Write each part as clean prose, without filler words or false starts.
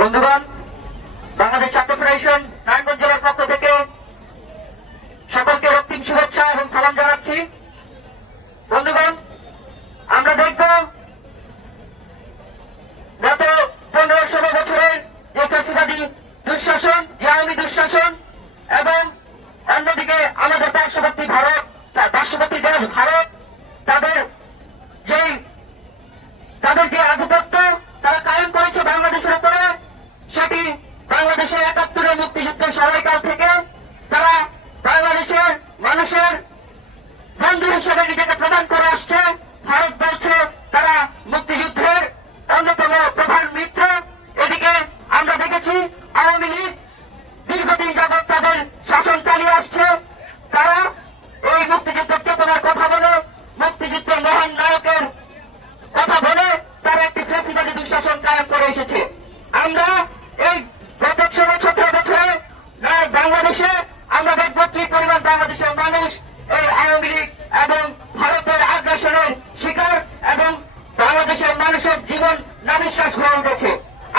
বন্ধুগণ, বাংলাদেশ ছাত্র ফেডারেশন নারায়ণগঞ্জ জেলার পক্ষ থেকে সকলকে রক্তিম শুভেচ্ছা এবং সালাম জানাচ্ছি। বন্ধুগণ, আমরা দেখব গত 15-16 বছরের যে ফ্যাসিবাদী দুঃশাসন, যে আওয়ামী দুঃশাসন, এবং অন্যদিকে আমাদের পার্শ্ববর্তী দেশ ভারত তাদের যে আধিপত্য তারা কায়েম করেছে বাংলাদেশের উপরে, সেটি বাংলাদেশের ৭১-এর মুক্তিযুদ্ধের সময়কাল থেকে তারা বাংলাদেশের মানুষের বন্ধু হিসেবে নিজেকে প্রদান করে আসছে। ভারত বলছে তারা মুক্তিযুদ্ধের অন্যতম প্রধান মিত্র। এদিকে আমরা দেখেছি আওয়ামী লীগ দীর্ঘদিন যাবৎ তাদের শাসন চালিয়ে আসছে। তারা এই মুক্তিযুদ্ধের চেতনার কথা বলে, মুক্তিযুদ্ধের মহান নায়কের কথা বলে তারা একটি ফ্যাসিবাদী দুঃশাসন কায়েম করে এসেছে। আমরা এই গত 16-17 বছরে বাংলাদেশে আমরা দেখব কি পরিমাণ বাংলাদেশের মানুষ এই আওয়ামী লীগ এবং ভারতের আগ্রাসনের শিকার, এবং বাংলাদেশের মানুষের জীবন নাভিশ্বাস হয়ে উঠেছে।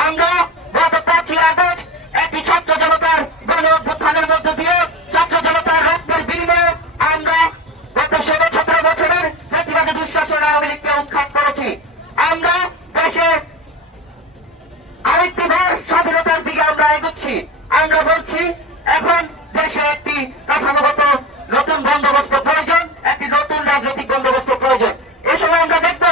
আমরা গত 5ই আগস্ট একটি ছাত্র জনতার গণ অভ্যুত্থানের মধ্য দিয়ে ছাত্র জনতার রক্তের বিনিময়ে আমরা গত 16-17 বছরের ফ্যাসিবাদী দুঃশাসন আওয়ামী লীগকে উৎখাত করেছি। আমরা দেশে আরেকটি বার স্বাধীনতার দিকে আমরা এগোচ্ছি। আমরা বলছি এখন দেশে একটি কাঠামোগত নতুন বন্দোবস্ত প্রয়োজন, একটি নতুন রাজনৈতিক বন্দোবস্ত প্রয়োজন। এই সময় আমরা দেখব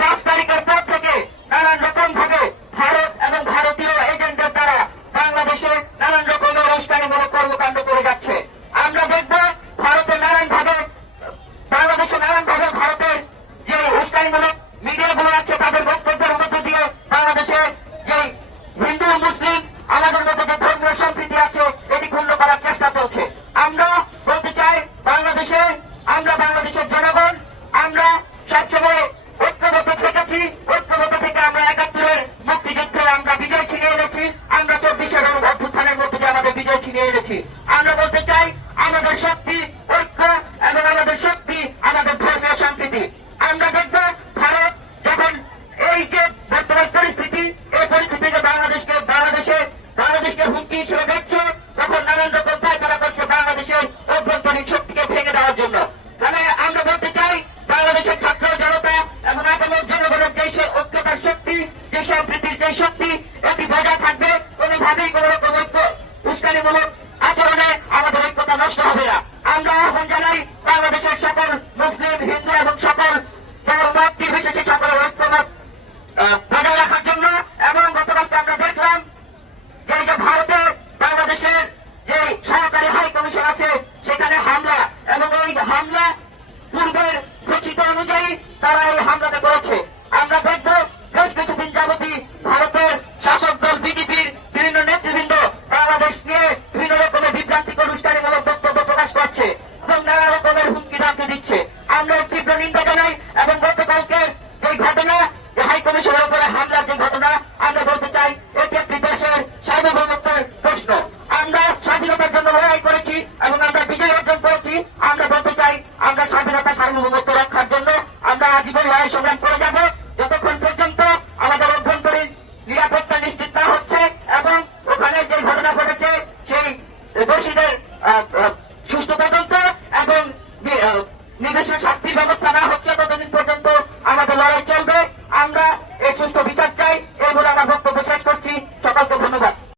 5 তারিখের পর থেকে নানান রকম ভাবে ভারত এবং ভারতীয় এজেন্টের দ্বারা বাংলাদেশে নানান রকমের উস্কানিমূলক কর্মকাণ্ড করে যাচ্ছে। আমরা দেখব ভারতের বাংলাদেশে নানানভাবে ভারতের যে উস্কানিমূলক মিডিয়াগুলো আছে তাদের বক্তব্যের মধ্যে দিয়ে বাংলাদেশের যে হিন্দু মুসলিম আমাদের মধ্যে যে ধর্মীয় সম্প্রীতি আছে এটি ক্ষুণ্ণ করার চেষ্টা চলছে। আমরা বলতে চাই আমরা বাংলাদেশের জনগণ আমরা সবসময় ঐক্যবদ্ধ থেকেছি। ঐক্যবদ্ধ থেকে আমরা ৭১-এর মুক্তিযুদ্ধে আমরা বিজয় ছিনিয়ে এনেছি। আমরা 24-এর অভ্যুত্থানের মধ্যে দিয়ে আমাদের বিজয় ছিনিয়ে এনেছি। আমরা বলতে চাই আমাদের শক্তি ঐক্য এবং আমাদের শক্তি আমাদের ধর্মীয় সম্প্রীতি। আমরা দেখব ভারত যখন এই যে বর্তমান পরিস্থিতি, এই পরিস্থিতিকে বাংলাদেশকে হুমকি হিসেবে দেখছে, তখন নানান রকম পায়তারা করছে বাংলাদেশের অভ্যন্তরীণ শক্তিকে ভেঙে দেওয়ার জন্য। তাহলে আমরা বলতে চাই বাংলাদেশের ছাত্র জনতা এবং আপামর জনগণের যে ঐক্যতার শক্তি, যে সম্প্রীতির যে শক্তি, এটি বজায় থাকবে। কোনোভাবেই কোন রকম উস্কানিমূলক আচরণে আমাদের ঐক্যতা নষ্ট হবে না। আমরা আহ্বান জানাই বাংলাদেশের সকল মুসলিম, হিন্দু এবং সকল মত নির্বিশেষে সকল ঐক্যমত বজায় রাখার জন্য। এবং গতকালকে আমরা দেখলাম যে ভারতে বাংলাদেশের যে সহকারী হাই কমিশন আছে সেখানে হামলা, এবং এই হামলা পূর্বের ঘোষিত অনুযায়ী তারা এই হামলাটা করেছে। আমরা দেখব বেশ কিছুদিন যাবতই ভারতের শাসক দল বিজেপির বিভিন্ন নেতৃবৃন্দ বাংলাদেশ নিয়ে বিভিন্ন রকমের বিভ্রান্তিকর উস্কানিমূলক বক্তব্য প্রকাশ করছে এবং নানা রকমের হুমকি ধামকি দিচ্ছে। আমরা তীব্র নিন্দা জানাই। এবং গতকালকে যে ঘটনা, যে হাই কমিশনের উপরে হামলার যে ঘটনা, আমরা বলতে চাই এটি একটি দেশের সার্বভৌমত্বের প্রশ্ন। আমরা স্বাধীনতার জন্য লড়াই করেছি এবং আমরা বিজয় অর্জন করেছি। আমরা বলতে চাই আমরা স্বাধীনতা সার্বভৌমত্ব রক্ষার জন্য আমরা আজীবন লড়াই সংগ্রাম করে যাব, যতক্ষণ পর্যন্ত আমাদের অভ্যন্তরীণ নিরাপত্তা নিশ্চিত না হচ্ছে এবং ওখানে যে ঘটনা ঘটেছে সেই দোষীদের সুষ্ঠু তদন্ত এবং নির্দিষ্ট শাস্তির ব্যবস্থা না হচ্ছে, ততদিন পর্যন্ত আমাদের লড়াই চলবে। আমরা এই সুষ্ঠু বিচার চাই, এই বলে আমার